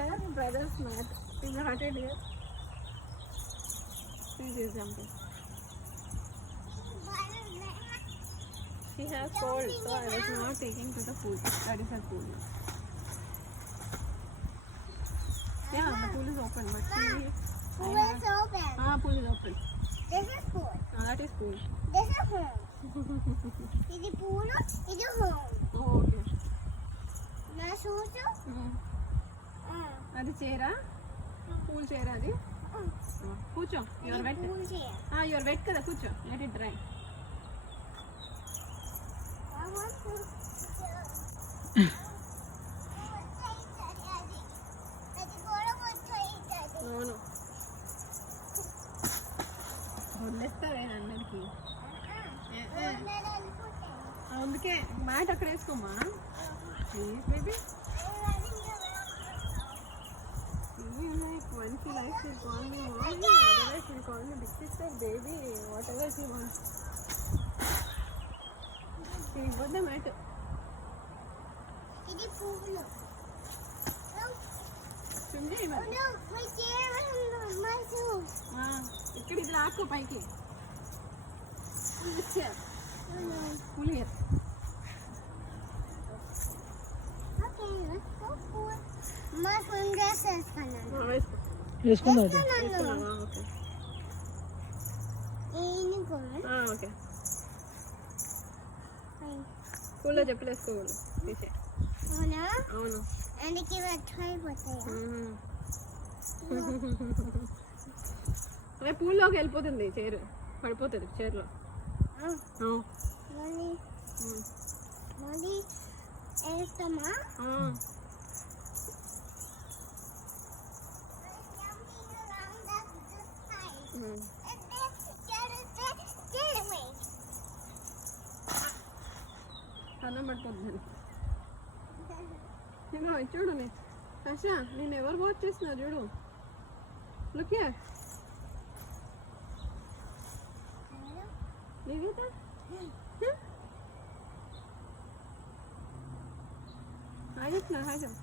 है ब्रदर्स मैट पिंग हार्टेड है Please example. She has cold, so I was not taking to the pool. That is her pool. Yeah, the pool is open, but she. Pool is open. Ah, pool is open. This is pool. Ah, that is pool. This is home. is it pool? Is it home? Oh, okay. My shoes? Mm. అది చీరా pool చీర అది Ah, కూర్చో your wet your wet కదా కూర్చో let it dry అవును అందరికి అందుకే మ్యాట్ అక్కడ వేసుకోమా please baby baby, whatever she wants. She got the mat. ఇది పువ్వులు. మై చీర మై షూస్ ఆ, ఇక్కడ ఇది లాక్కో పైకి. పుల్ హియర్ ఓకే మా స్విమ్ డ్రెస్ వేసుకున్నాను వేసుకుందాం ఓకే. స్కూల్లో చెప్పులు వేసుకోకూడదు తీసే అవునా? అవును. అందుకే అదే పూల్లోకి వెళ్ళిపోతుంది చైరు. పడిపోతుంది చైర్లో. వేస్తామా పడిపోతుంది ఇదిగో ఇది చూడు నీ నేను ఎవరు వాచ్ చేస్తున్నారు చూడు. లుకే హియర్ హాయ్ హాయ్ చెప్పు.